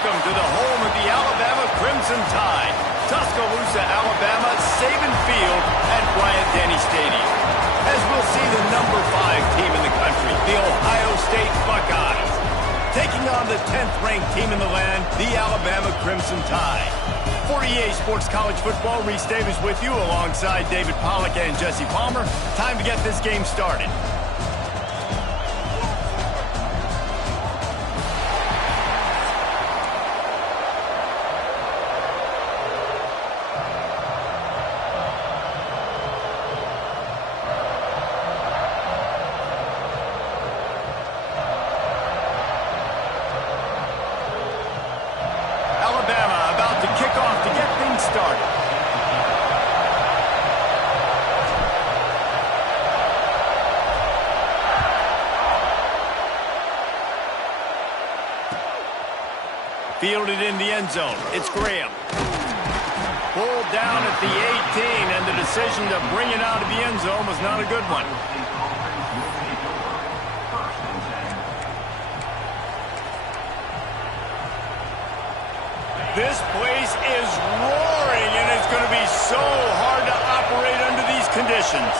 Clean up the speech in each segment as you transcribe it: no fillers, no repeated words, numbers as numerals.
Welcome to the home of the Alabama Crimson Tide. Tuscaloosa, Alabama, Saban Field at Bryant-Denny Stadium. As we'll see the number 5 team in the country, the Ohio State Buckeyes, taking on the 10th-ranked team in the land, the Alabama Crimson Tide. For EA Sports College Football, Reese Davis with you alongside David Pollack and Jesse Palmer. Time to get this game started. Fielded in the end zone. It's Graham. Pulled down at the 18, and the decision to bring it out of the end zone was not a good one. This place is roaring, and it's going to be so hard to operate under these conditions.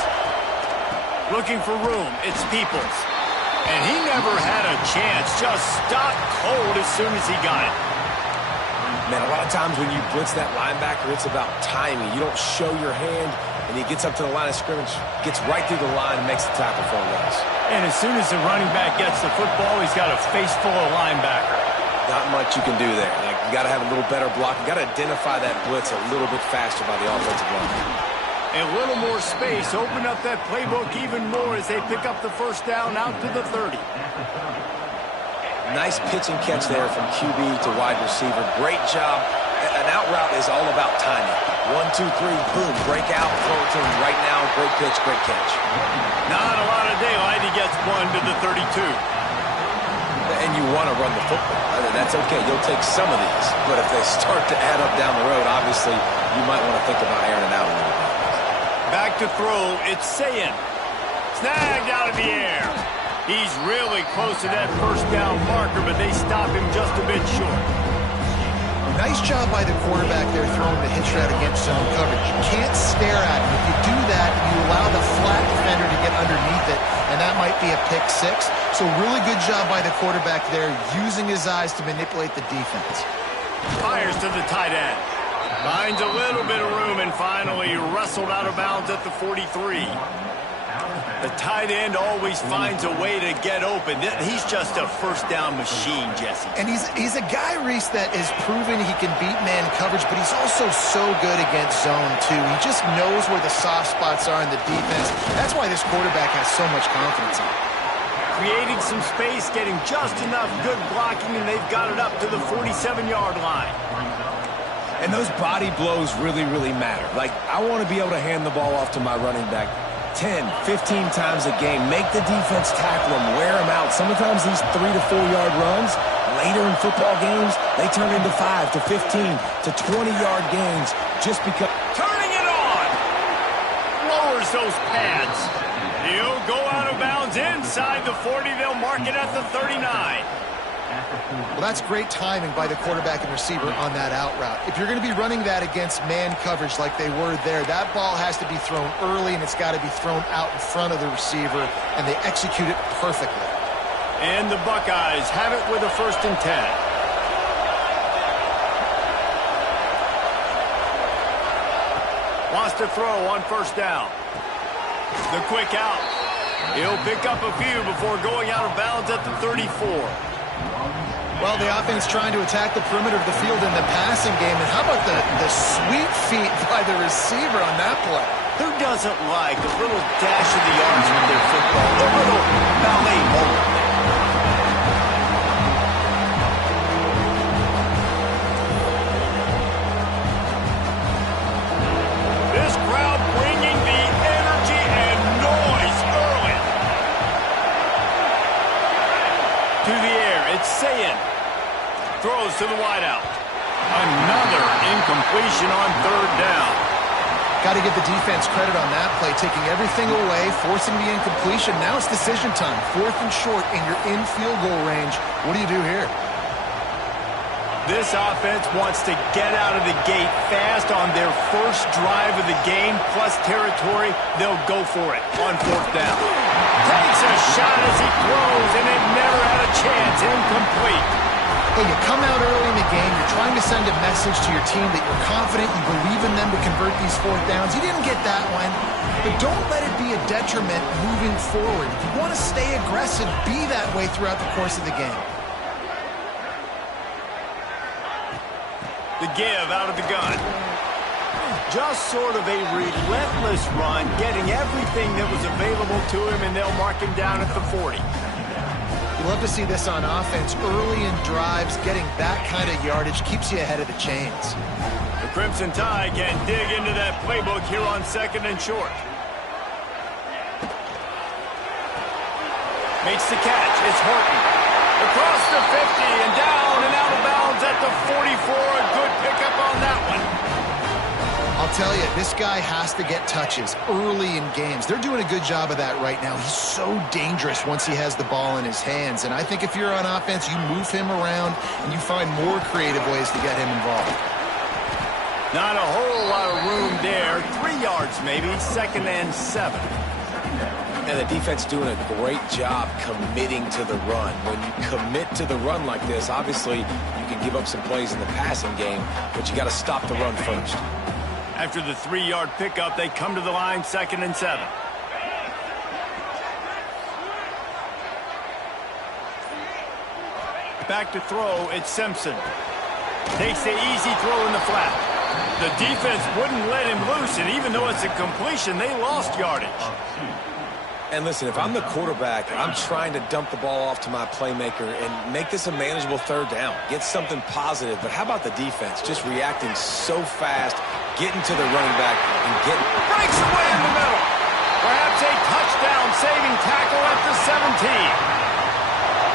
Looking for room. It's Peoples. And he never had a chance. Just stopped cold as soon as he got it. Man, a lot of times when you blitz that linebacker, it's about timing. You don't show your hand, and he gets up to the line of scrimmage, gets right through the line, and makes the tackle for a loss. And as soon as the running back gets the football, he's got a face full of linebacker. Not much you can do there. Like, you got to have a little better block. You got to identify that blitz a little bit faster by the offensive line. A little more space, open up that playbook even more as they pick up the first down out to the 30. Nice pitch and catch there from QB to wide receiver. Great job. An out route is all about timing. 1, 2, 3, boom, break out, throw it to him right now. Great pitch, great catch. Not a lot of daylight. He gets one to the 32. And you want to run the football. That's okay. You'll take some of these. But if they start to add up down the road, obviously, you might want to think about airing it out a little bit. Back to throw. It's Sayin. Snagged out of the air. He's really close to that first down marker, but they stop him just a bit short. Nice job by the quarterback there throwing the hitch route against zone coverage. You can't stare at him. If you do that, you allow the flat defender to get underneath it, and that might be a pick 6. So really good job by the quarterback there, using his eyes to manipulate the defense. Fires to the tight end. Finds a little bit of room and finally wrestled out of bounds at the 43. The tight end always finds a way to get open. He's just a first down machine, Jesse. And he's a guy, Reese, that is proven he can beat man coverage, but he's also so good against zone, too. He just knows where the soft spots are in the defense. That's why this quarterback has so much confidence in him. Creating some space, getting just enough good blocking, and they've got it up to the 47-yard line. And those body blows really, really matter. Like, I want to be able to hand the ball off to my running back 10, 15 times a game. Make the defense tackle him, wear him out. Sometimes these 3 to 4 yard runs, later in football games, they turn into 5 to 15 to 20-yard gains just because. Turning it on! Lowers those pads. He'll go out of bounds inside the 40. They'll mark it at the 39. Well, that's great timing by the quarterback and receiver on that out route. If you're going to be running that against man coverage like they were there, that ball has to be thrown early, and it's got to be thrown out in front of the receiver, and they execute it perfectly. And the Buckeyes have it with a 1st and 10. Wants to throw on 1st down. The quick out. He'll pick up a few before going out of bounds at the 34. Well, the offense trying to attack the perimeter of the field in the passing game. And how about the sweet feet by the receiver on that play? Who doesn't like a little dash of the yards with their football? A little ballet moment. This crowd bringing the energy and noise early. To the air, it's Sayin. Throws to the wideout. Another incompletion on 3rd down. Got to give the defense credit on that play, taking everything away, forcing the incompletion. Now it's decision time. 4th and short, and you're in field goal range. What do you do here? This offense wants to get out of the gate fast on their first drive of the game, plus territory. They'll go for it on fourth down. Takes a shot as he throws, and it never had a chance. Incomplete. Hey, you come out early in the game, you're trying to send a message to your team that you're confident, you believe in them to convert these fourth downs. You didn't get that one, but don't let it be a detriment moving forward. If you want to stay aggressive, be that way throughout the course of the game. The give out of the gun. Just sort of a relentless run, getting everything that was available to him, and they'll mark him down at the 40. You love to see this on offense. Early in drives, getting that kind of yardage keeps you ahead of the chains. The Crimson Tide can dig into that playbook here on second and short. Makes the catch. It's Horton. Across the 50 and down and out of bounds at the 44. A good pickup on that one. I'll tell you, this guy has to get touches early in games. They're doing a good job of that right now. He's so dangerous once he has the ball in his hands. And I think if you're on offense, you move him around and you find more creative ways to get him involved. Not a whole lot of room there. 3 yards maybe, 2nd and 7. And the defense doing a great job committing to the run. When you commit to the run like this, obviously you can give up some plays in the passing game, but you got to stop the run first. After the 3-yard pickup, they come to the line, 2nd and 7. Back to throw, it's Simpson. Takes the easy throw in the flat. The defense wouldn't let him loose, and even though it's a completion, they lost yardage. And listen, if I'm the quarterback, I'm trying to dump the ball off to my playmaker and make this a manageable third down. Get something positive. But how about the defense? Just reacting so fast, getting to the running back, and getting... Breaks away in the middle. Perhaps a touchdown-saving tackle at the 17.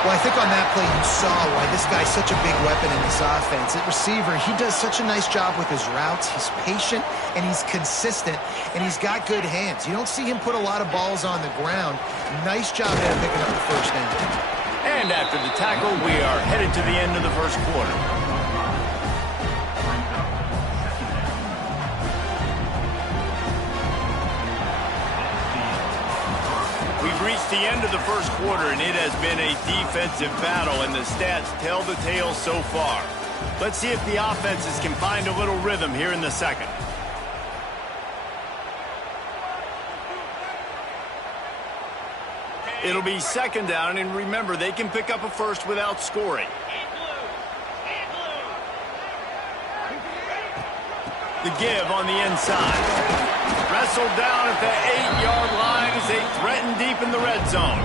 Well, I think on that play you saw why this guy's such a big weapon in this offense. At receiver, he does such a nice job with his routes. He's patient, and he's consistent, and he's got good hands. You don't see him put a lot of balls on the ground. Nice job there picking up the first down. And after the tackle, we are headed to the end of the first quarter. We've reached the end of the first quarter, and it has been a defensive battle, and the stats tell the tale so far. Let's see if the offenses can find a little rhythm here in the second. It'll be 2nd down, and remember, they can pick up a first without scoring. The give on the inside. Wrestled down at the 8-yard line as they threaten deep in the red zone.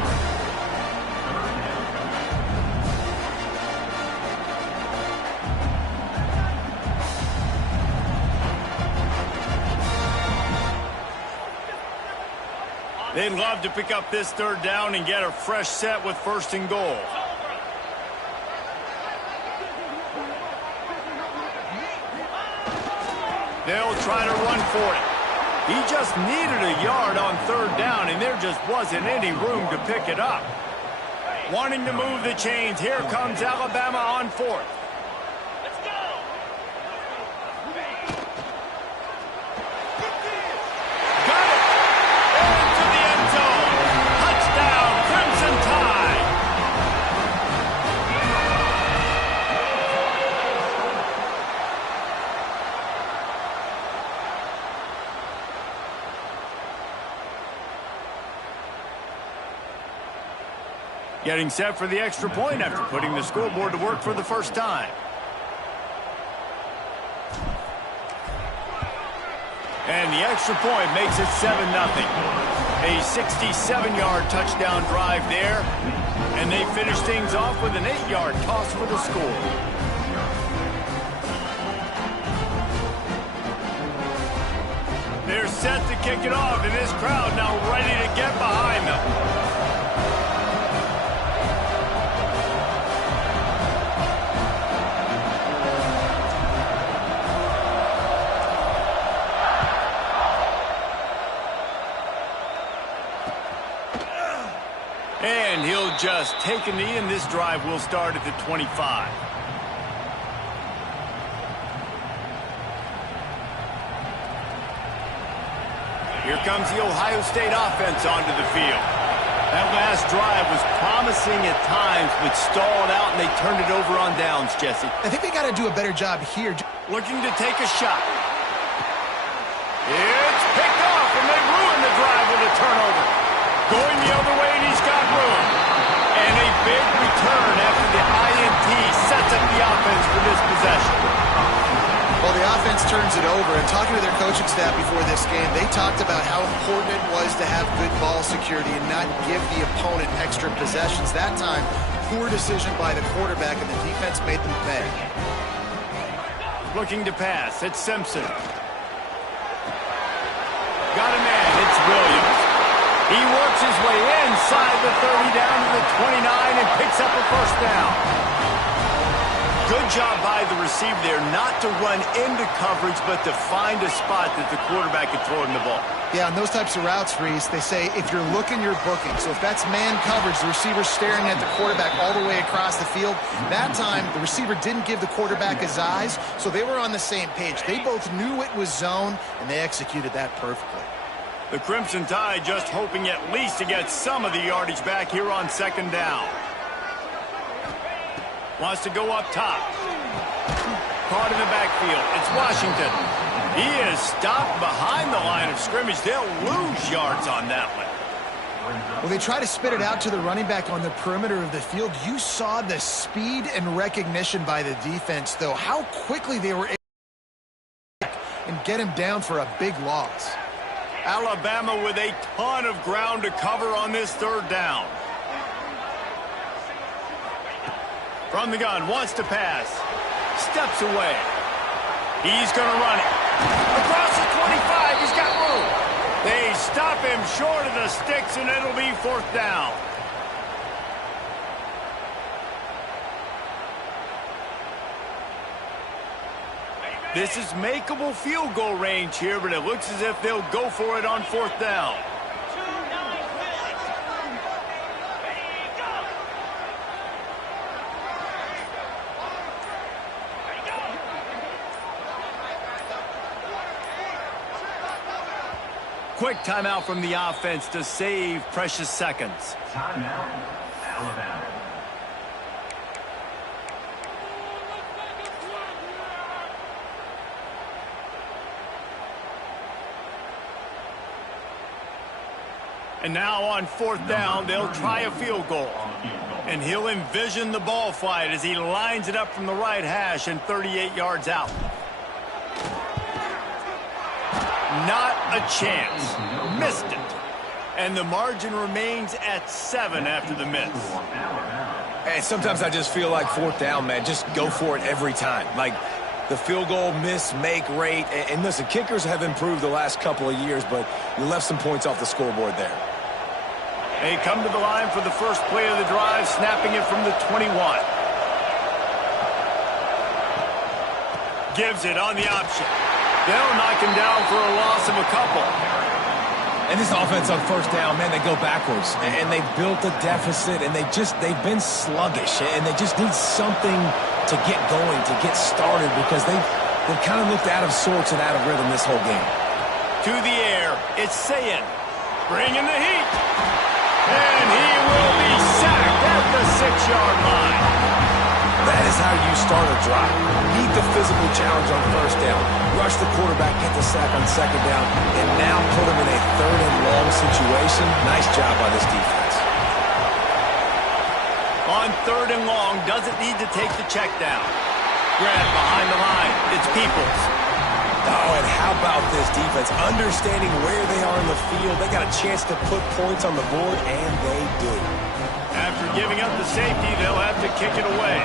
They'd love to pick up this 3rd down and get a fresh set with 1st and goal. They'll try to run for it. He just needed a yard on 3rd down, and there just wasn't any room to pick it up. Wanting to move the chains, here comes Alabama on 4th. Let's go! Got it! Into the end zone. Touchdown, Crimson Tide! Getting set for the extra point after putting the scoreboard to work for the first time. And the extra point makes it 7-0. A 67-yard touchdown drive there. And they finish things off with an 8-yard toss for the score. They're set to kick it off, and this crowd now ready to get behind them. And he'll just take a knee, and this drive will start at the 25. Here comes the Ohio State offense onto the field. That last drive was promising at times, but stalled out, and they turned it over on downs, Jesse. I think they got to do a better job here. Looking to take a shot. It's picked off, and they ruin the drive with a turnover. Going the other way, and he's got room. And a big return after the INT sets up the offense for this possession. Well, the offense turns it over, and talking to their coaching staff before this game, they talked about how important it was to have good ball security and not give the opponent extra possessions. That time, poor decision by the quarterback, and the defense made them pay. Looking to pass, it's Simpson. Got a man, it's Williams. He works his way inside the 30 down to the 29 and picks up a first down. Good job by the receiver there not to run into coverage, but to find a spot that the quarterback could throw him the ball. Yeah, on those types of routes, Reese, they say if you're looking, you're booking. So if that's man coverage, the receiver's staring at the quarterback all the way across the field. That time, the receiver didn't give the quarterback his eyes, so they were on the same page. They both knew it was zone, and they executed that perfectly. The Crimson Tide just hoping at least to get some of the yardage back here on second down. Wants to go up top. Caught in the backfield. It's Washington. He is stopped behind the line of scrimmage. They'll lose yards on that one. Well, they try to spit it out to the running back on the perimeter of the field. You saw the speed and recognition by the defense, though. How quickly they were able to and get him down for a big loss. Alabama with a ton of ground to cover on this third down. From the gun, wants to pass. Steps away. He's going to run it. Across the 25, he's got room. They stop him short of the sticks, and it'll be fourth down. This is makeable field goal range here, but it looks as if they'll go for it on fourth down. Quick timeout from the offense to save precious seconds. Timeout, Alabama. And now on fourth down, they'll try a field goal. And he'll envision the ball flight as he lines it up from the right hash and 38 yards out. Not a chance. Missed it. And the margin remains at 7 after the miss. And sometimes I just feel like fourth down, man, just go for it every time. Like the field goal miss, make rate. And listen, kickers have improved the last couple of years, but you left some points off the scoreboard there. They come to the line for the first play of the drive, snapping it from the 21. Gives it on the option. They'll knock him down for a loss of a couple. And this offense on first down, man, they go backwards. And they've built a deficit, and they've been sluggish. And they just need something to get going, to get started, because they've kind of looked out of sorts and out of rhythm this whole game. To the air, it's Sayin. Bringing the heat. And he will be sacked at the 6-yard line. That is how you start a drive. Meet the physical challenge on first down. Rush the quarterback, get the sack on second down, and now put him in a third and long situation. Nice job by this defense. On third and long, doesn't need to take the check down. Grab behind the line. It's Peoples. Oh, and how about this defense? Understanding where they are in the field. They got a chance to put points on the board, and they do. After giving up the safety, they'll have to kick it away.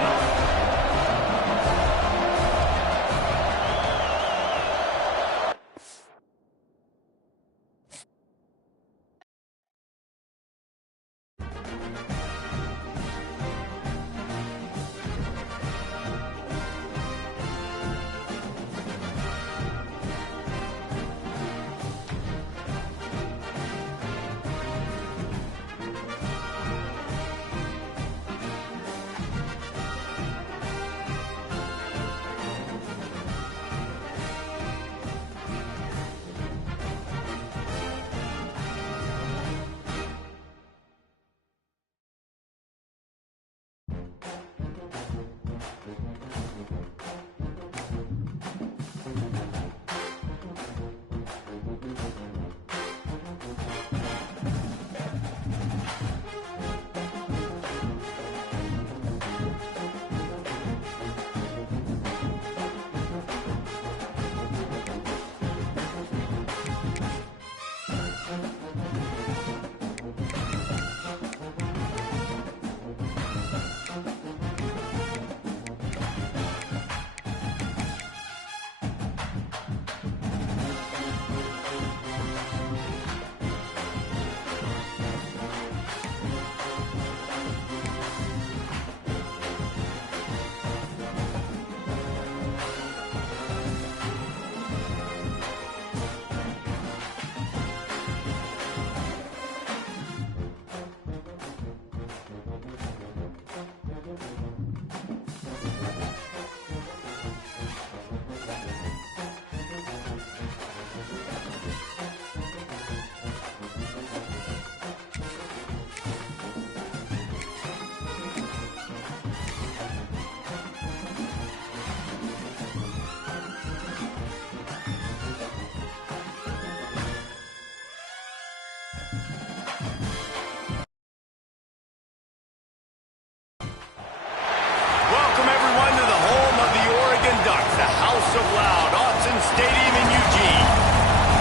Welcome, everyone, to the home of the Oregon Ducks, the House of Loud, Autzen Stadium in Eugene.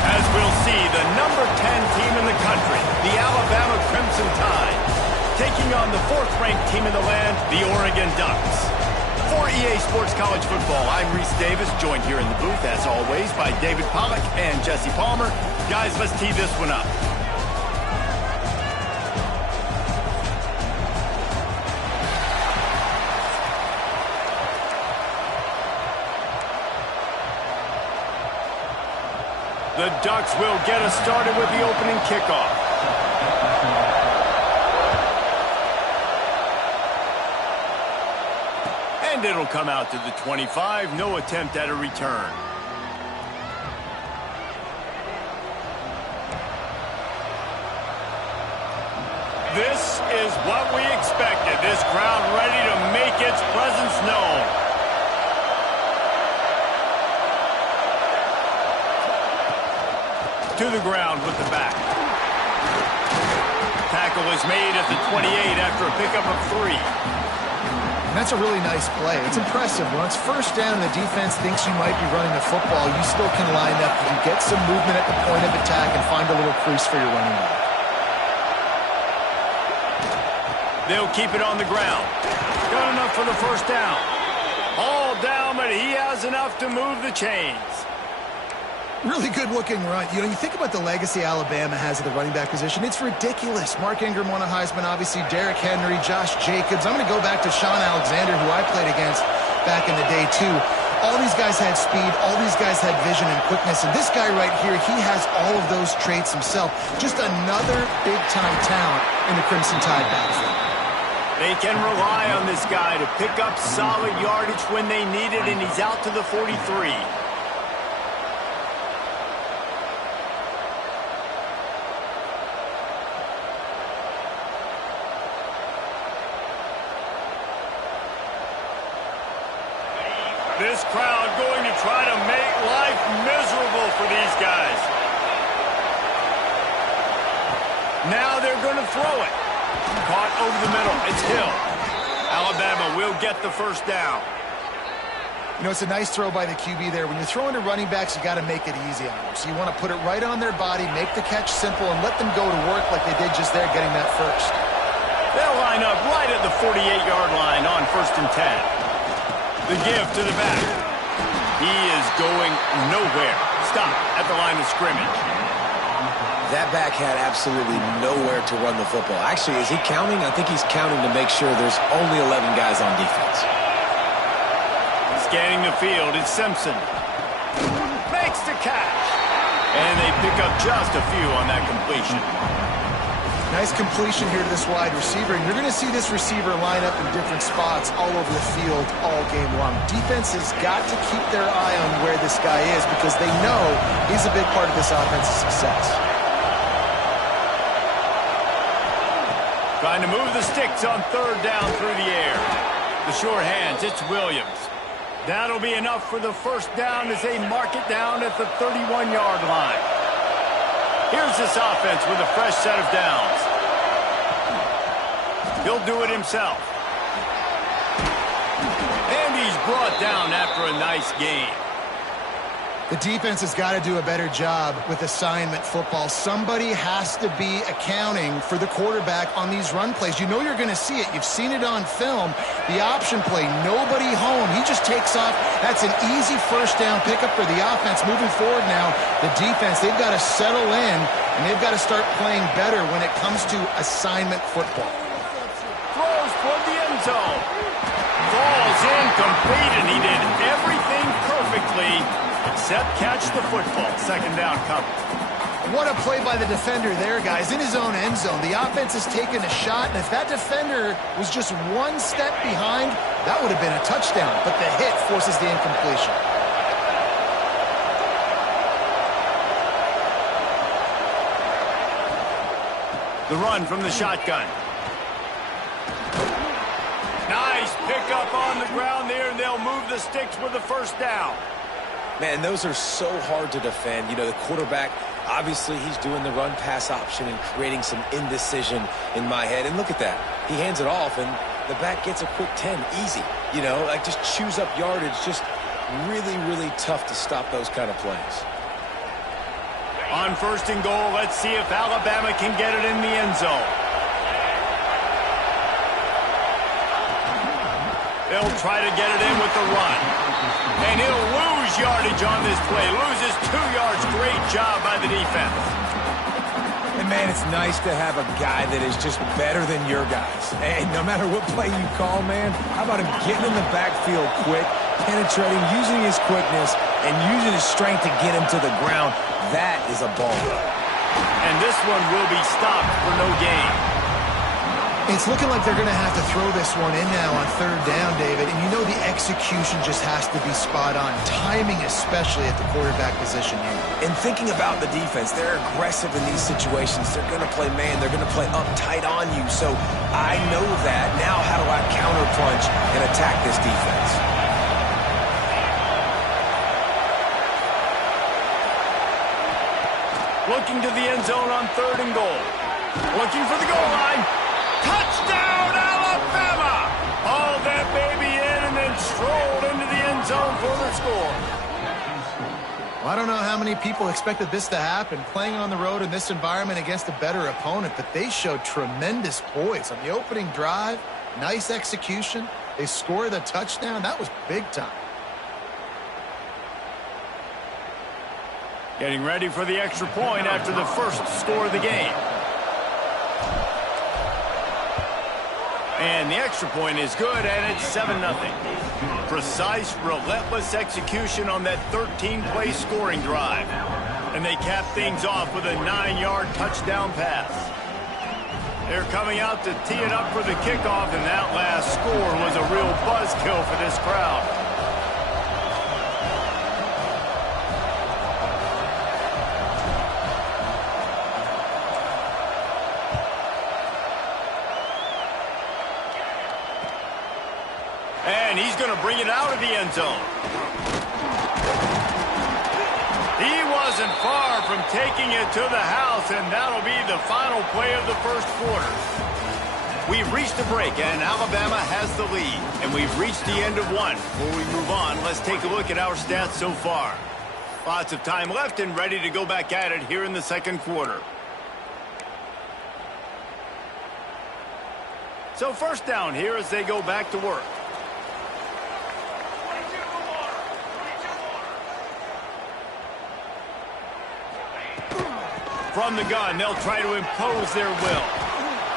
As we'll see, the number 10 team in the country, the Alabama Crimson Tide, taking on the 4th-ranked team in the land, the Oregon Ducks. For EA Sports College Football, I'm Reese Davis, joined here in the booth, as always, by David Pollack and Jesse Palmer. Guys, let's tee this one up. The Ducks will get us started with the opening kickoff. And it'll come out to the 25. No attempt at a return. This is what we expected. This crowd ready to make its presence known. To the ground with the back. Tackle is made at the 28 after a pickup of 3. And that's a really nice play. It's impressive. When it's first down and the defense thinks you might be running the football, you still can line up. You can get some movement at the point of attack and find a little crease for your running back. They'll keep it on the ground. Got enough for the first down. All down, but he has enough to move the chains. Really good-looking run. You think about the legacy Alabama has at the running back position. It's ridiculous. Mark Ingram won a Heisman, obviously. Derrick Henry, Josh Jacobs. I'm going to go back to Sean Alexander, who I played against back in the day, too. All these guys had speed. All these guys had vision and quickness. And this guy right here, he has all of those traits himself. Just another big-time talent in the Crimson Tide backfield. They can rely on this guy to pick up solid yardage when they need it, and he's out to the 43. This crowd going to try to make life miserable for these guys. Now they're going to throw it. Caught over the middle. It's Hill. Alabama will get the first down. It's a nice throw by the QB there. When you're throwing to running backs, you got to make it easy on them. So you want to put it right on their body, make the catch simple, and let them go to work like they did just there, getting that first. They'll line up right at the 48-yard line on 1st and 10. The give to the back. He is going nowhere. Stop at the line of scrimmage. That back had absolutely nowhere to run the football. Actually, is he counting? I think he's counting to make sure there's only 11 guys on defense. Scanning the field, it's Simpson. Makes the catch. And they pick up just a few on that completion. Nice completion here to this wide receiver, and you're going to see this receiver line up in different spots all over the field all game long. Defense has got to keep their eye on where this guy is because they know he's a big part of this offense's success. Trying to move the sticks on 3rd down through the air. The short hands, it's Williams. That'll be enough for the first down as they mark it down at the 31-yard line. Here's this offense with a fresh set of downs. He'll do it himself. And he's brought down after a nice gain. The defense has got to do a better job with assignment football. Somebody has to be accounting for the quarterback on these run plays. You know you're going to see it. You've seen it on film. The option play, nobody home. He just takes off. That's an easy first down pickup for the offense. Moving forward now, the defense, they've got to settle in, and they've got to start playing better when it comes to assignment football. Throws toward the end zone. Falls incomplete, and he did everything perfectly except catch the football. Second down coming. What a play by the defender there, guys. In his own end zone, the offense has taken a shot, and if that defender was just one step behind, that would have been a touchdown, but the hit forces the incompletion. The run from the shotgun. Nice pickup on the ground there, and they'll move the sticks with the first down. Man, those are so hard to defend. You know, the quarterback, obviously he's doing the run-pass option and creating some indecision in my head. And look at that. He hands it off, and the back gets a quick 10. Easy. You know, like just chews up yardage. Just really, really tough to stop those kind of plays. On first and goal, let's see if Alabama can get it in the end zone. They'll try to get it in with the run. And he'll lose yardage on this play. Loses 2 yards. Great job by the defense. And, man, it's nice to have a guy that is just better than your guys. And no matter what play you call, man, how about him getting in the backfield quick, penetrating, using his quickness, and using his strength to get him to the ground. That is a ball. And this one will be stopped for no gain. It's looking like they're going to have to throw this one in now on third down, David. And you know the execution just has to be spot on. Timing especially at the quarterback position here. And thinking about the defense, they're aggressive in these situations. They're going to play man. They're going to play up tight on you. So I know that. Now how do I counterpunch and attack this defense? Looking to the end zone on third and goal. Looking for the goal line. Touchdown, Alabama! Hauled that baby in and then strolled into the end zone for the score. Well, I don't know how many people expected this to happen, playing on the road in this environment against a better opponent, but they showed tremendous poise on the opening drive. Nice execution. They scored a touchdown. That was big time. Getting ready for the extra point after the first score of the game. And the extra point is good, and it's 7-0. Precise, relentless execution on that 13-play scoring drive. And they cap things off with a 9-yard touchdown pass. They're coming out to tee it up for the kickoff, and that last score was a real buzzkill for this crowd. And he's going to bring it out of the end zone. He wasn't far from taking it to the house, and that'll be the final play of the first quarter. We've reached a break, and Alabama has the lead. And we've reached the end of one. Before we move on, let's take a look at our stats so far. Lots of time left and ready to go back at it here in the second quarter. So first down here as they go back to work. From the gun, they'll try to impose their will.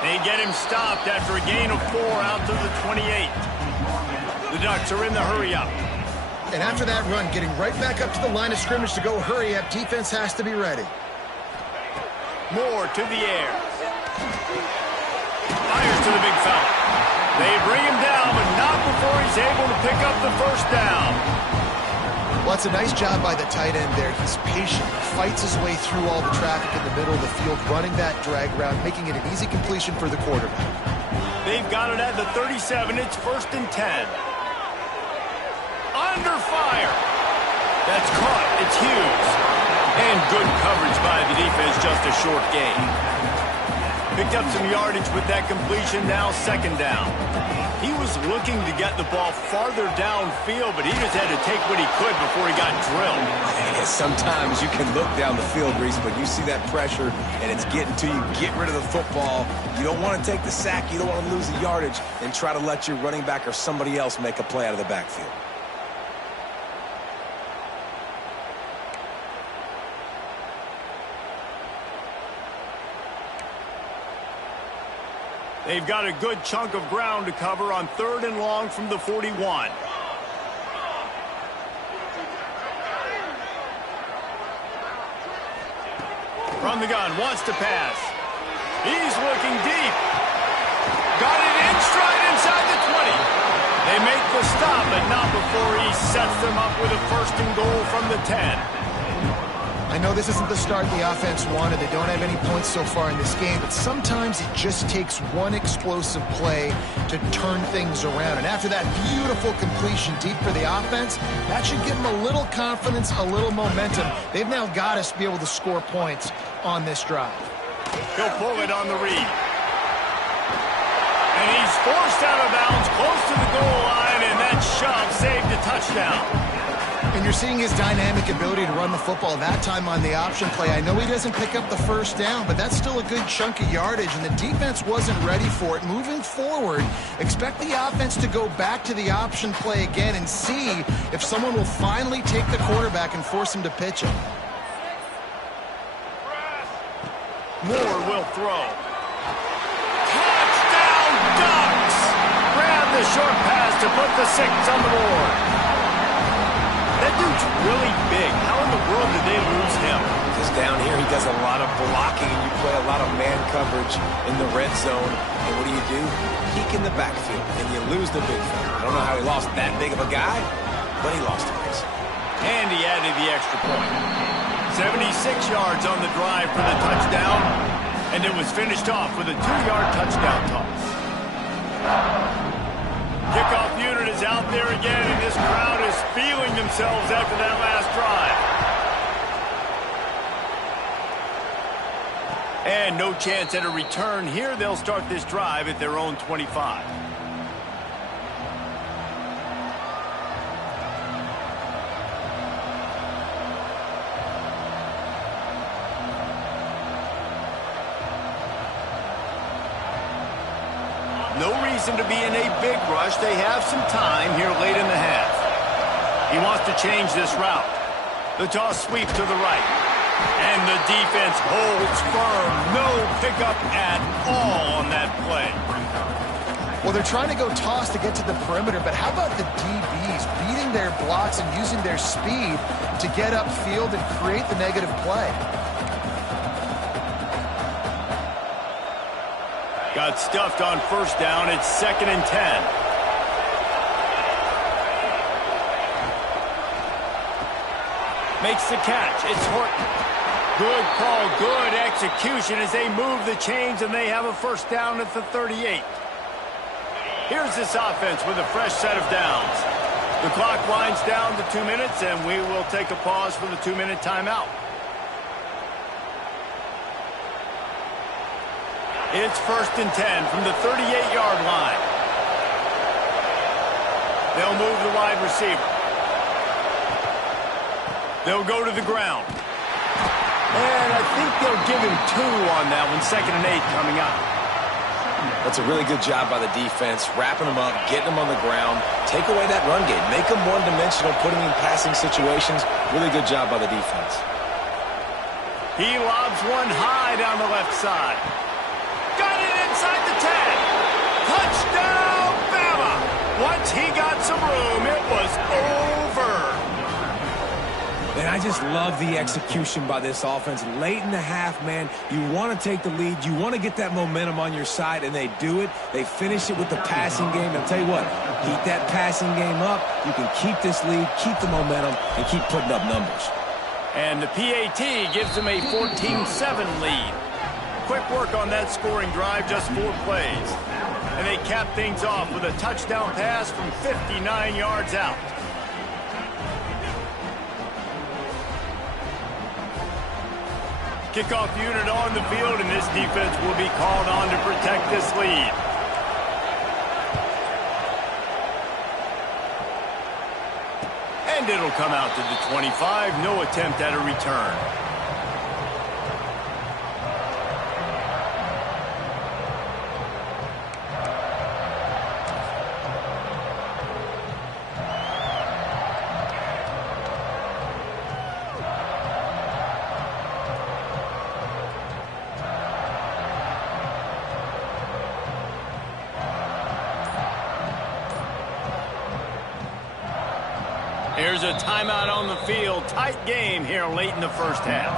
They get him stopped after a gain of 4 out to the 28. The Ducks are in the hurry-up. And after that run, getting right back up to the line of scrimmage to go hurry-up, defense has to be ready. Moore to the air. Fires to the big fella. They bring him down, but not before he's able to pick up the first down. Well, it's a nice job by the tight end there. He's patient, fights his way through all the traffic in the middle of the field, running that drag route, making it an easy completion for the quarterback. They've got it at the 37. It's 1st and 10. Under fire. That's caught. It's Hughes. And good coverage by the defense, just a short gain. Picked up some yardage with that completion, now 2nd down. He was looking to get the ball farther downfield, but he just had to take what he could before he got drilled. Yeah, sometimes you can look down the field, Reese, but you see that pressure, and it's getting to you. Get rid of the football. You don't want to take the sack. You don't want to lose the yardage, and try to let your running back or somebody else make a play out of the backfield. They've got a good chunk of ground to cover on 3rd and long from the 41. From the gun, wants to pass. He's looking deep. Got it in stride inside the 20. They make the stop, but not before he sets them up with a 1st and goal from the 10. I know this isn't the start the offense wanted. They don't have any points so far in this game, but sometimes it just takes one explosive play to turn things around. And after that beautiful completion deep for the offense, that should give them a little confidence, a little momentum. They've now got us to be able to score points on this drive. He'll pull it on the read. And he's forced out of bounds close to the goal line, and that shove saved a touchdown. And you're seeing his dynamic ability to run the football that time on the option play. I know he doesn't pick up the 1st down, but that's still a good chunk of yardage, and the defense wasn't ready for it. Moving forward, expect the offense to go back to the option play again and see if someone will finally take the quarterback and force him to pitch it. Moore will throw. Touchdown, Ducks! Grab the short pass to put the 6 on the board. That dude's really big. How in the world did they lose him? Because down here he does a lot of blocking, and you play a lot of man coverage in the red zone. And what do? Peek in the backfield, and you lose the big fella. I don't know how he lost that big of a guy, but he lost him. And he added the extra point. 76 yards on the drive for the touchdown, and it was finished off with a 2-yard touchdown toss. Kickoff unit is out there again, and this crowd is feeling themselves after that last drive. And no chance at a return here. They'll start this drive at their own 25. No reason to be in a big rush. They have some time here late in the half. He wants to change this route. The toss sweep to the right. And the defense holds firm. No pickup at all on that play. Well, they're trying to go toss to get to the perimeter, but how about the DBs beating their blocks and using their speed to get upfield and create the negative play? Got stuffed on 1st down. It's 2nd and 10. Makes the catch. It's Horton. Good call, good execution as they move the chains, and they have a 1st down at the 38. Here's this offense with a fresh set of downs. The clock winds down to 2 minutes, and we will take a pause for the 2-minute timeout. It's 1st and 10 from the 38-yard line. They'll move the wide receiver. They'll go to the ground. And I think they'll give him 2 on that one. 2nd and 8 coming up. That's a really good job by the defense, wrapping them up, getting them on the ground, take away that run game, make them one-dimensional, putting them in passing situations. Really good job by the defense. He lobs one high down the left side. Got it inside the 10. Touchdown, Bama! Once he got some room, it was over. And I just love the execution by this offense. Late in the half, man, you want to take the lead. You want to get that momentum on your side, and they do it. They finish it with the passing game. I'll tell you what, keep that passing game up. You can keep this lead, keep the momentum, and keep putting up numbers. And the PAT gives them a 14-7 lead. Quick work on that scoring drive, just 4 plays. And they cap things off with a touchdown pass from 59 yards out. Kickoff unit on the field, and this defense will be called on to protect this lead. And it'll come out to the 25. No attempt at a return. Here's a timeout on the field. Tight game here late in the first half.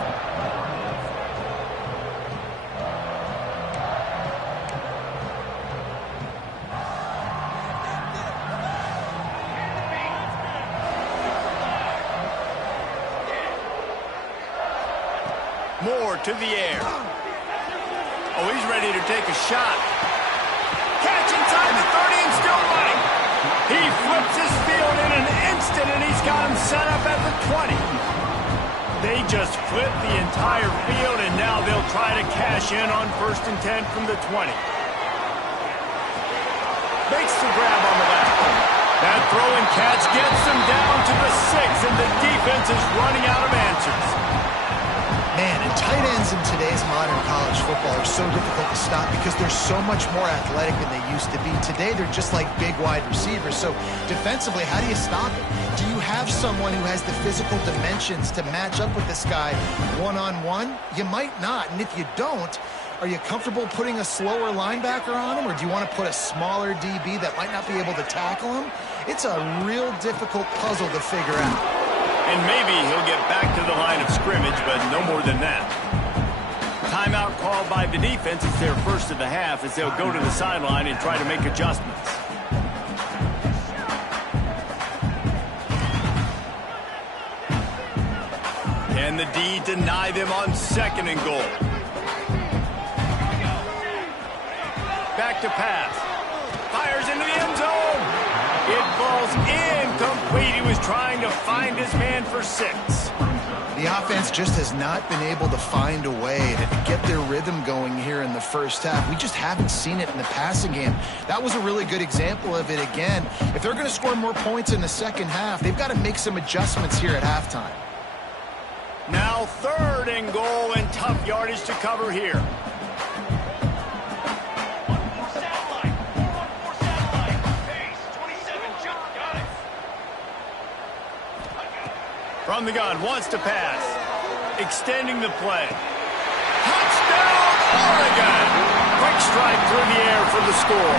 Moore to the air. Oh, he's ready to take a shot. Catch inside the 30 and still running. He flips his field in an instant, and he's got him set up at the 20. They just flipped the entire field, and now they'll try to cash in on 1st and 10 from the 20. Makes the grab on the left. That throw and catch gets them down to the 6, and the defense is running out of answers. Man, and tight ends in today's modern college football are so difficult to stop because they're so much more athletic than they used to be. Today, they're just like big wide receivers. So defensively, how do you stop it? Do you have someone who has the physical dimensions to match up with this guy one-on-one? You might not. And if you don't, are you comfortable putting a slower linebacker on him, or do you want to put a smaller DB that might not be able to tackle him? It's a real difficult puzzle to figure out. And maybe he'll get back to the line of scrimmage, but no more than that. Timeout called by the defense. It's their first of the half as they'll go to the sideline and try to make adjustments. Can the D deny them on 2nd and goal? Back to pass. Fires into the end zone. It falls incomplete. He was trying to find his man for 6. The offense just has not been able to find a way to get their rhythm going here in the first half. We just haven't seen it in the passing game. That was a really good example of it again. If they're going to score more points in the second half, they've got to make some adjustments here at halftime. Now 3rd and goal, and tough yardage to cover here. From the gun, wants to pass. Extending the play. Touchdown, Oregon! Quick strike through the air for the score.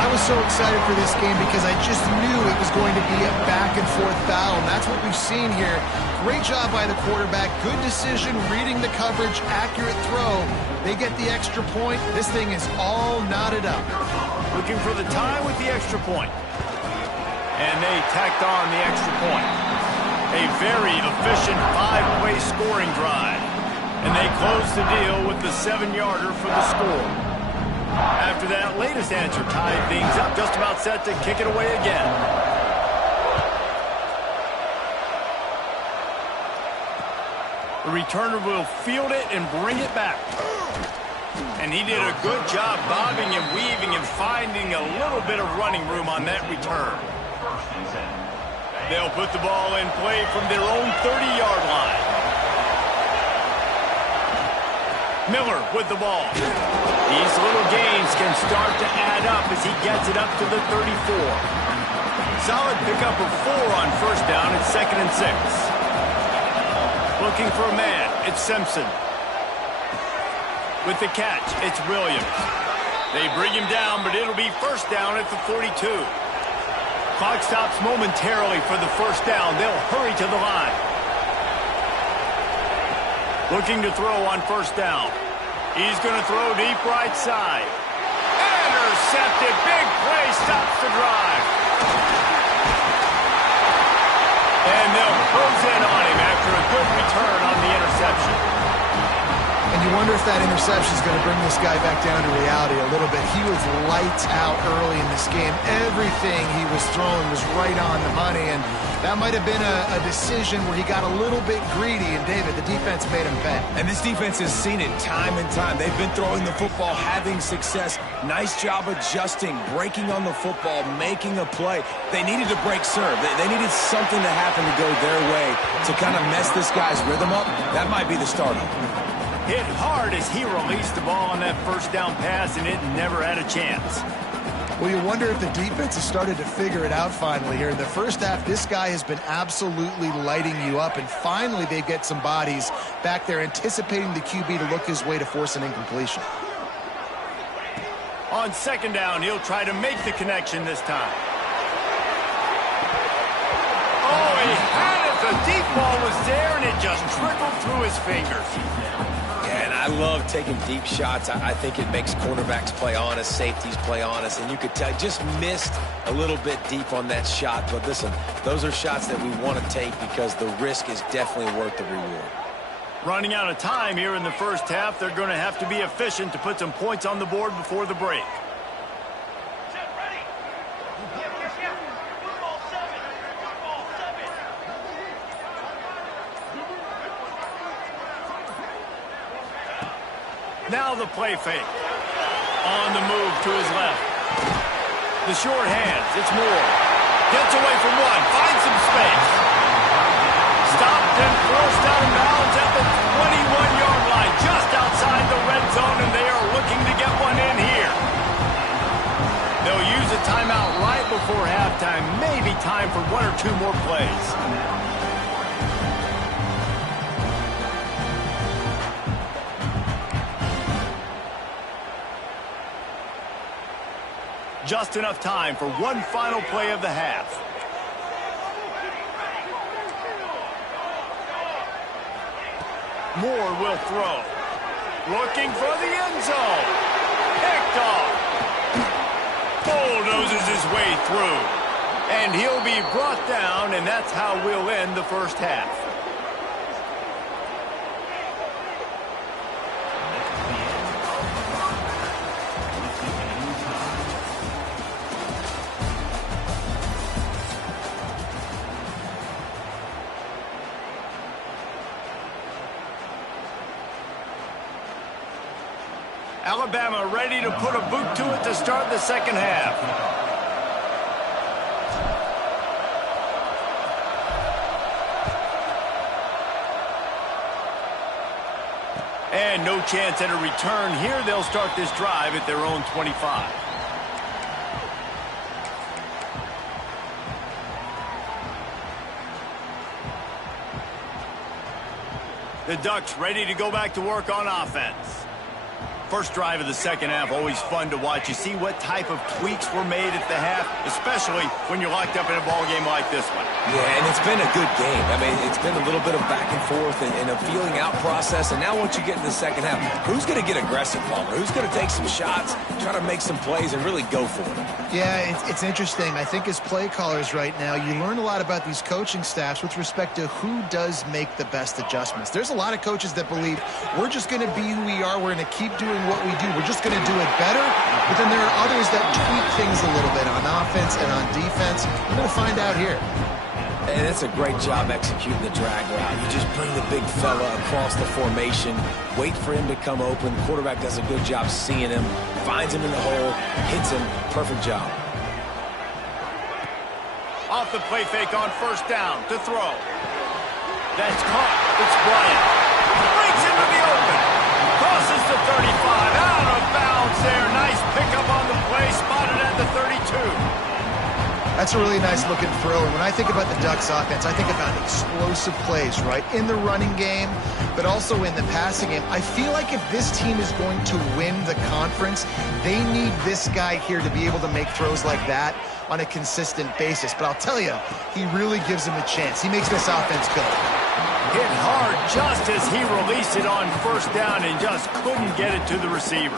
I was so excited for this game because I just knew it was going to be a back-and-forth battle, and that's what we've seen here. Great job by the quarterback. Good decision, reading the coverage, accurate throw. They get the extra point. This thing is all knotted up. Looking for the tie with the extra point. And they tacked on the extra point. A very efficient 5-play scoring drive. And they close the deal with the 7-yarder for the score. After that latest answer tied things up, just about set to kick it away again. The returner will field it and bring it back. And he did a good job bobbing and weaving and finding a little bit of running room on that return. They'll put the ball in play from their own 30-yard line. Miller with the ball. These little gains can start to add up as he gets it up to the 34. Solid pickup of 4 on 1st down at 2nd and 6. Looking for a man, it's Simpson. With the catch, it's Williams. They bring him down, but it'll be 1st down at the 42. Clock stops momentarily for the 1st down. They'll hurry to the line. Looking to throw on 1st down. He's going to throw deep right side. Intercepted. Big play stops the drive. And they'll close in on him after a good return on the interception. And you You wonder if that interception is going to bring this guy back down to reality a little bit. He was lights out early in this game. Everything he was throwing was right on the money, and that might have been a decision where he got a little bit greedy, and David, the defense made him pay. And this defense has seen it time and time. They've been throwing the football, having success. Nice job adjusting, breaking on the football, making a play. They needed to break serve. They needed something to happen to go their way to kind of mess this guy's rhythm up. That might be the start of it. Hit hard as he released the ball on that first down pass, and it never had a chance. Well, you wonder if the defense has started to figure it out finally here. In the first half, this guy has been absolutely lighting you up, and finally they get some bodies back there anticipating the QB to look his way to force an incompletion. On second down, he'll try to make the connection this time. Oh, he had it. The deep ball was there, and it just trickled through his fingers. And I love taking deep shots. I think it makes cornerbacks play honest, safeties play honest, and you could tell just missed a little bit deep on that shot. But listen, those are shots that we want to take because the risk is definitely worth the reward. Running out of time here in the first half, they're going to have to be efficient to put some points on the board before the break. Now the play fake. On the move to his left. The short hands. It's Moore. Gets away from one. Finds some space. Stopped and forced out of bounds at the 21-yard line. Just outside the red zone, and they are looking to get one in here. They'll use a timeout right before halftime. Maybe time for one or two more plays. Just enough time for one final play of the half. Moore will throw. Looking for the end zone. Picked off. Bulldozes his way through. And he'll be brought down, and that's how we'll end the first half. Alabama ready to put a boot to it to start the second half. And no chance at a return here. They'll start this drive at their own 25. The Ducks ready to go back to work on offense. First drive of the second half, always fun to watch. You see what type of tweaks were made at the half, especially when you're locked up in a ball game like this one. Yeah, and it's been a good game. I mean, it's been a little bit of back and forth and a feeling out process. And now once you get in the second half, who's going to get aggressive, Palmer? Who's going to take some shots, try to make some plays, and really go for it? Yeah, it's interesting. I think as play callers right now, you learn a lot about these coaching staffs with respect to who does make the best adjustments. There's a lot of coaches that believe we're just going to be who we are. We're going to keep doing what we do. We're just going to do it better. But then there are others that tweak things a little bit on offense and on defense. We're going to find out here. And it's a great job executing the drag route. You just bring the big fella across the formation, wait for him to come open. The quarterback does a good job seeing him, finds him in the hole, hits him. Perfect job. Off the play fake on first down to throw. That's caught. It's Bryant. Breaks into the open. Crosses the 35. Out of bounds there. Nice pickup on the play. Spotted at the 32. That's a really nice looking throw. And when I think about the Ducks offense, I think about explosive plays, right? In the running game, but also in the passing game. I feel like if this team is going to win the conference, they need this guy here to be able to make throws like that on a consistent basis. But I'll tell you, he really gives them a chance. He makes this offense go. Hit hard just as he released it on first down and just couldn't get it to the receiver.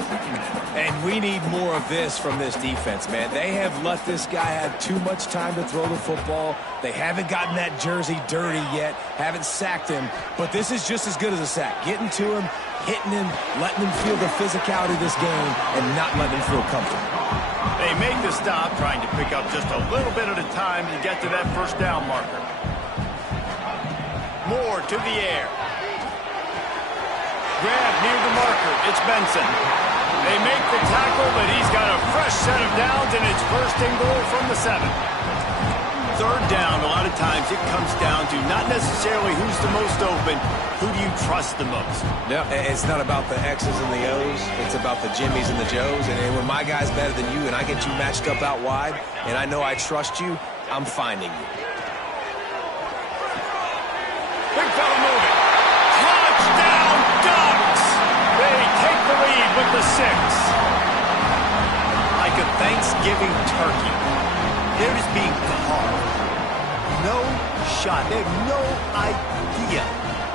And we need more of this from this defense, man. They have let this guy have too much time to throw the football. They haven't gotten that jersey dirty yet, haven't sacked him, but this is just as good as a sack. Getting to him, hitting him, letting him feel the physicality of this game, and not letting him feel comfortable. They make the stop, trying to pick up just a little bit at a time to get to that first down marker. Moore to the air. Grab near the marker. It's Benson. They make the tackle, but he's got a fresh set of downs, and it's first and goal from the 7. Third down, a lot of times it comes down to not necessarily who's the most open, who do you trust the most? No, it's not about the X's and the O's. It's about the Jimmies and the Joes. And when my guy's better than you and I get you matched up out wide, and I know I trust you, I'm finding you. Big fella moving. Touchdown, Ducks! They take the lead with the 6. Like a Thanksgiving turkey. They're just being carved. No shot. They have no idea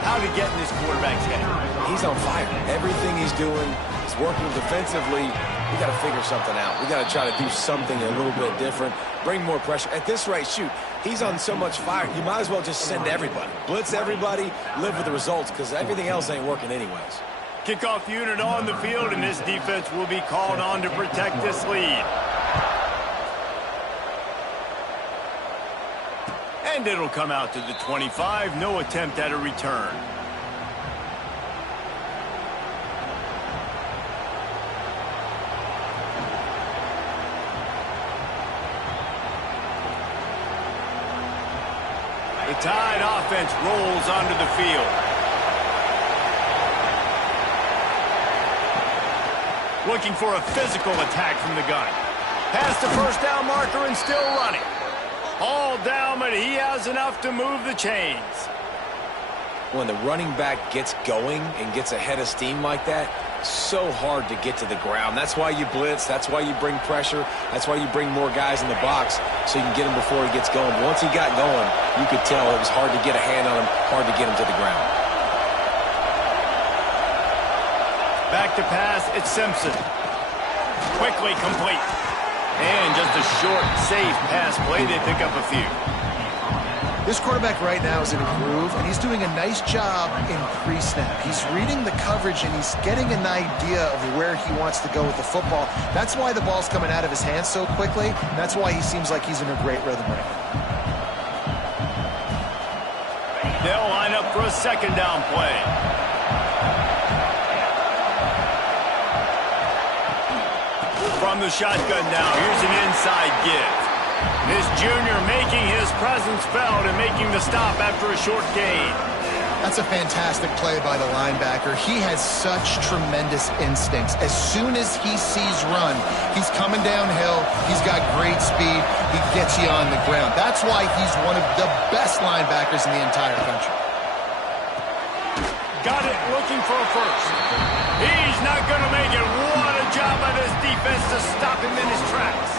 how to get in this quarterback's head. He's on fire. Everything he's doing is working defensively. We got to figure something out. We got to try to do something a little bit different. Bring more pressure. At this rate, shoot, he's on so much fire. You might as well just send everybody. Blitz everybody, live with the results, because everything else ain't working anyways. Kickoff unit on the field, and this defense will be called on to protect this lead. And it'll come out to the 25. No attempt at a return. The Tide offense rolls onto the field. Looking for a physical attack from the gun. Past the first down marker and still running. All down, but he has enough to move the chains. When the running back gets going and gets ahead of steam like that, so hard to get to the ground. That's why you blitz. That's why you bring pressure. That's why you bring more guys in the box so you can get him before he gets going. But once he got going, you could tell it was hard to get a hand on him, hard to get him to the ground. Back to pass, it's Simpson. Quickly complete. And just a short, safe pass play. They pick up a few. This quarterback right now is in a groove, and he's doing a nice job in pre-snap. He's reading the coverage, and he's getting an idea of where he wants to go with the football. That's why the ball's coming out of his hands so quickly. That's why he seems like he's in a great rhythm right now. They'll line up for a second down play. From the shotgun now, here's an inside give. This junior making his presence felt and making the stop after a short gain. That's a fantastic play by the linebacker. He has such tremendous instincts. As soon as he sees run, he's coming downhill. He's got great speed. He gets you on the ground. That's why he's one of the best linebackers in the entire country. Got it, looking for a first. He's not going to make it. What a job by this defense to stop him in his tracks.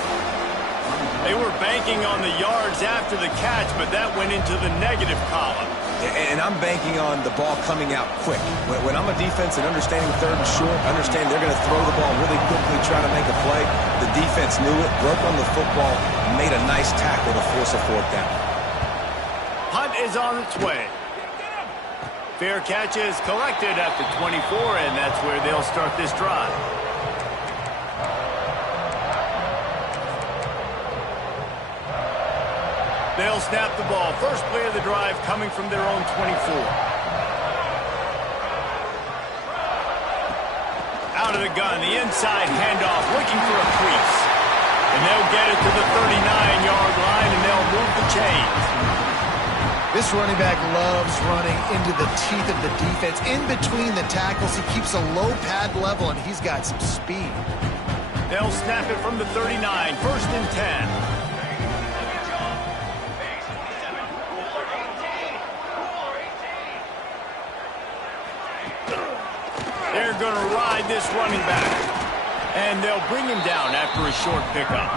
They were banking on the yards after the catch, but that went into the negative column. And I'm banking on the ball coming out quick. When I'm a defense and understanding third and short, understand they're going to throw the ball really quickly, try to make a play. The defense knew it, broke on the football, made a nice tackle to force a fourth down. Hunt is on its way. Fair catch is collected at the 24, and that's where they'll start this drive. They'll snap the ball. First play of the drive coming from their own 24. Out of the gun, the inside handoff, looking for a crease. And they'll get it to the 39-yard line, and they'll move the chains. This running back loves running into the teeth of the defense. In between the tackles, he keeps a low pad level, and he's got some speed. They'll snap it from the 39, first and 10. They're going to ride this running back. And they'll bring him down after a short pickup.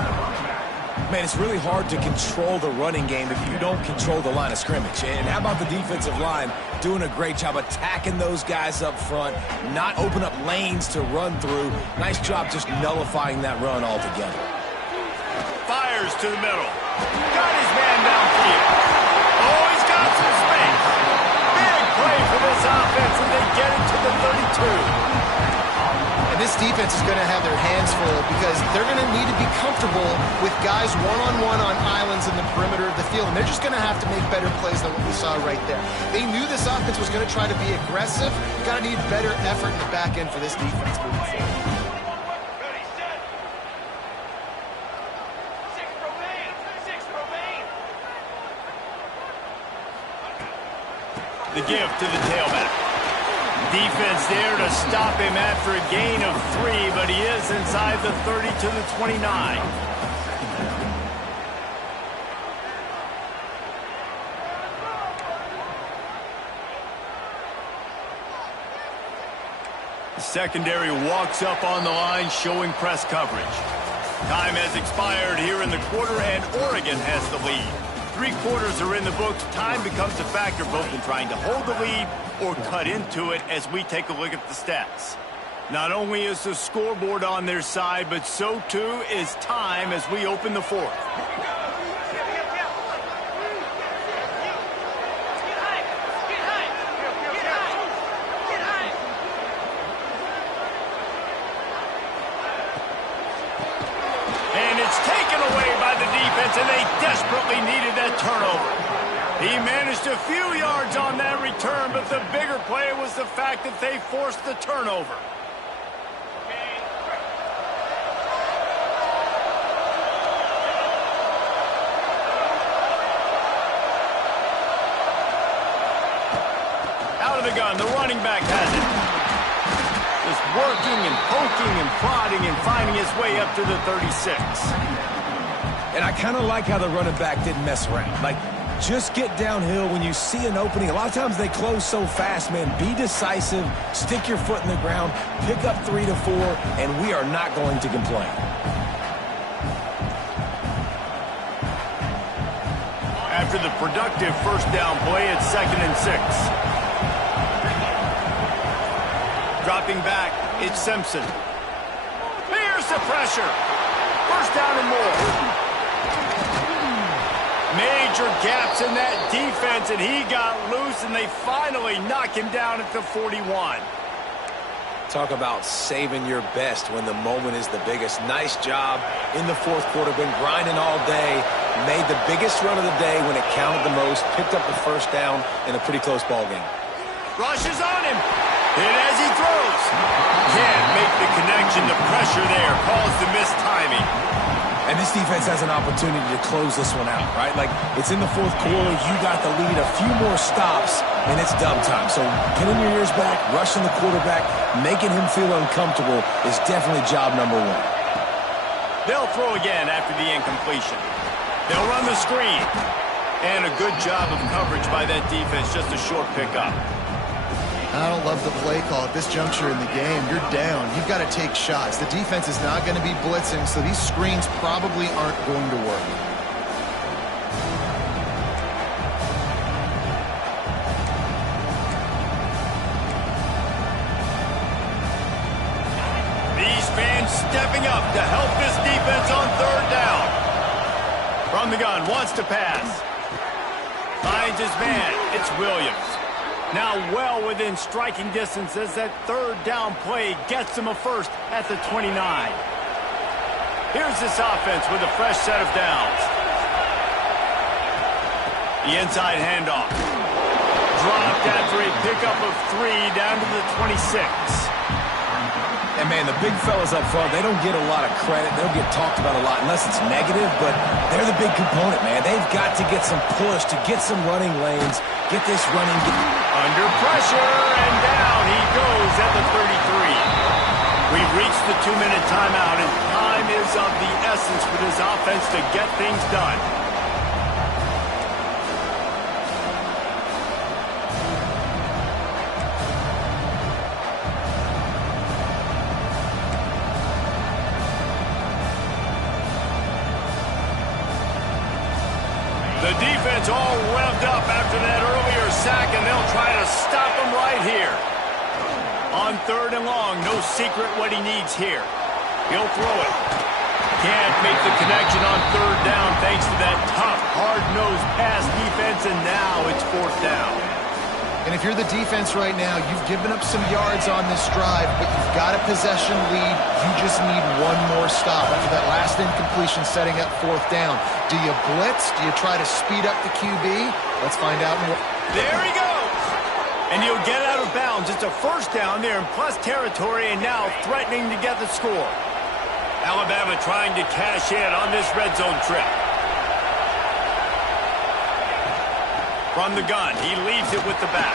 Man, it's really hard to control the running game if you don't control the line of scrimmage. And how about the defensive line doing a great job attacking those guys up front, not open up lanes to run through. Nice job just nullifying that run altogether. Fires to the middle. Got his man downfield. Oh, he's got some space. Big play for this offense, and they get it to the 32. And this defense is going to have their hands full because they're going to need to be comfortable with guys one-on-one on islands in the perimeter of the field. And they're just going to have to make better plays than what we saw right there. They knew this offense was going to try to be aggressive. Got to need better effort in the back end for this defense moving forward. The give to the tailback. Defense there to stop him after a gain of 3, but he is inside the 30 to the 29. The secondary walks up on the line, showing press coverage. Time has expired here in the quarter, and Oregon has the lead. 3 quarters are in the books. Time becomes a factor both in trying to hold the lead or cut into it as we take a look at the stats. Not only is the scoreboard on their side, but so too is time as we open the fourth. And it's taken away by the defense, and they desperately needed that turnover. He managed a few yards on that return, but the bigger play was the fact that they forced the turnover. Out of the gun, the running back has it. Just working and poking and prodding and finding his way up to the 36. And I kind of like how the running back didn't mess around. Like, just get downhill when you see an opening. A lot of times they close so fast, man. Be decisive, stick your foot in the ground, pick up 3 to 4, and we are not going to complain. After the productive first down play, it's 2nd and 6. Dropping back, it's Simpson. Here's the pressure. First down and more. Major gaps in that defense, and he got loose, and they finally knock him down at the 41. Talk about saving your best when the moment is the biggest. Nice job in the fourth quarter. Been grinding all day. Made the biggest run of the day when it counted the most. Picked up the first down in a pretty close ball game. Rushes on him. Hit as he throws. Can't make the connection. The pressure there caused the missed timing. And this defense has an opportunity to close this one out, right? Like, it's in the fourth quarter. You got the lead. A few more stops, and it's dub time. So pinning your ears back, rushing the quarterback, making him feel uncomfortable is definitely job number 1. They'll throw again after the incompletion. They'll run the screen. And a good job of coverage by that defense. Just a short pickup. I don't love the play call at this juncture in the game. You're down. You've got to take shots. The defense is not going to be blitzing, so these screens probably aren't going to work. These fans stepping up to help this defense on 3rd down. From the gun, wants to pass. Finds his man. It's Williams. Now well within striking distance as that 3rd down play gets him a first at the 29. Here's this offense with a fresh set of downs. The inside handoff. Dropped after a pickup of 3 down to the 26. And, man, the big fellas up front, they don't get a lot of credit. They don't get talked about a lot unless it's negative, but they're the big component, man. They've got to get some push to get some running lanes, get this running. Under pressure, and down he goes at the 33. We've reached the 2-minute timeout, and time is of the essence for this offense to get things done. defense all revved up after that earlier sack, and they'll try to stop him right here. On 3rd and long, no secret what he needs here. He'll throw it. Can't make the connection on 3rd down thanks to that tough, hard-nosed pass defense, and now it's 4th down. And if you're the defense right now, you've given up some yards on this drive, but you've got a possession lead. You just need one more stop after that last incompletion setting up 4th down. Do you blitz? Do you try to speed up the QB? Let's find out more. There he goes. And he'll get out of bounds. It's a 1st down there in plus territory, and now threatening to get the score. Alabama trying to cash in on this red zone trip. From the gun, he leaves it with the back.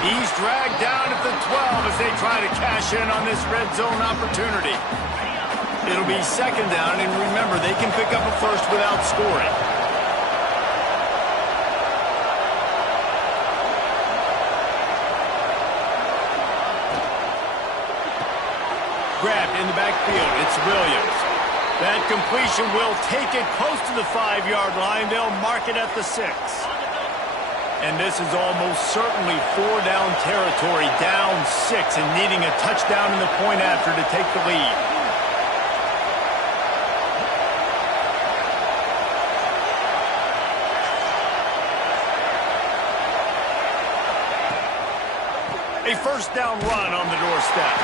He's dragged down at the 12 as they try to cash in on this red zone opportunity. It'll be 2nd down, and remember, they can pick up a first without scoring. Grabbed in the backfield, it's Williams. That completion will take it close to the 5-yard line. They'll mark it at the 6. And this is almost certainly 4-down territory, down 6, and needing a touchdown in the point after to take the lead. A 1st down run on the doorstep.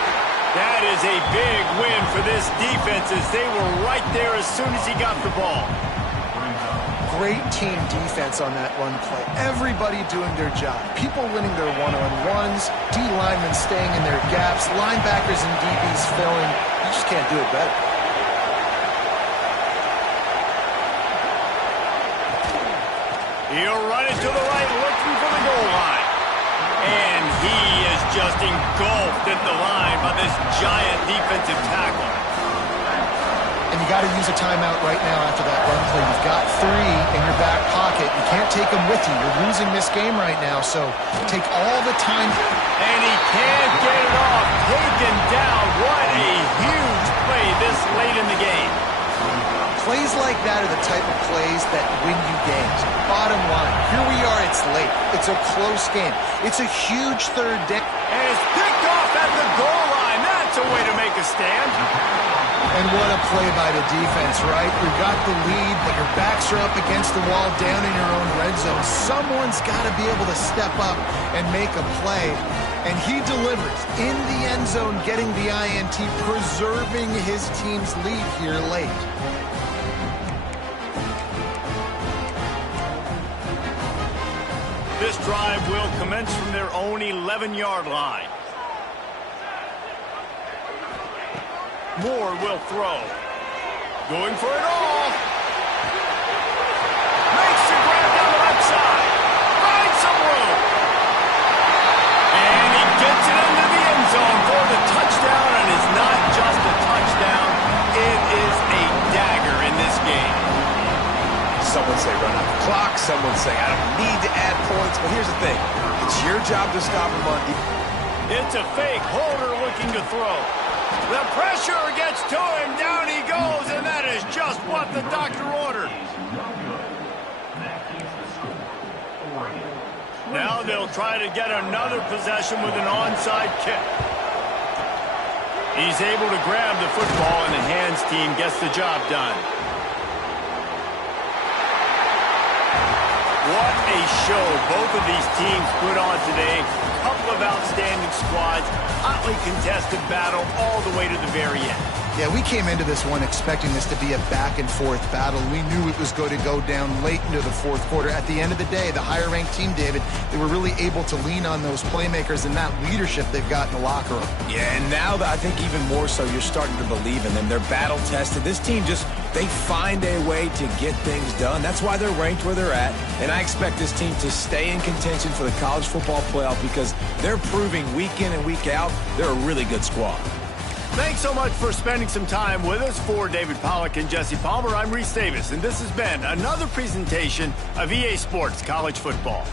That is a big win for this defense as they were right there as soon as he got the ball. Great team defense on that run play. Everybody doing their job. People winning their one-on-ones, D linemen staying in their gaps, linebackers and DBs filling. You just can't do it better. He'll run it to the right, looking for the goal line. And he is just engulfed at the line by this giant defensive tackle. And you got to use a timeout right now after that run play. You've got 3 in your back pocket. You can't take them with you. You're losing this game right now, so take all the time. And he can't get it off. Taken down. What a huge play this late in the game. Plays like that are the type of plays that win you games. Bottom line, here we are, it's late. It's a close game. It's a huge 3rd down. And it's picked off at the goal line. That's a way to make a stand. And what a play by the defense, right? You got the lead, but your backs are up against the wall down in your own red zone. Someone's got to be able to step up and make a play. And he delivers in the end zone, getting the INT, preserving his team's lead here late. This drive will commence from their own 11-yard line. Moore will throw. Going for it all. Makes the grab down the left side. Finds some room. And he gets it into the end zone for the touchdown, and it's not just a touchdown. It is a dagger in this game. Some would say run out the clock. Some would say I don't need to add points. But here's the thing. It's your job to stop him on defense. It's a fake. Holder looking to throw. The pressure gets to him. Down he goes, and that is just what the doctor ordered. Now they'll try to get another possession with an onside kick. He's able to grab the football, and the hands team gets the job done. What a show both of these teams put on today. A couple of outstanding squads, hotly contested battle all the way to the very end. Yeah, we came into this one expecting this to be a back-and-forth battle. We knew it was going to go down late into the 4th quarter. At the end of the day, the higher-ranked team, David, they were really able to lean on those playmakers and that leadership they've got in the locker room. Yeah, and now I think even more so, you're starting to believe in them. They're battle-tested. This team they find a way to get things done. That's why they're ranked where they're at. And I expect this team to stay in contention for the college football playoff because they're proving week in and week out they're a really good squad. Thanks so much for spending some time with us. For David Pollack and Jesse Palmer, I'm Reese Davis, and this has been another presentation of EA Sports College Football.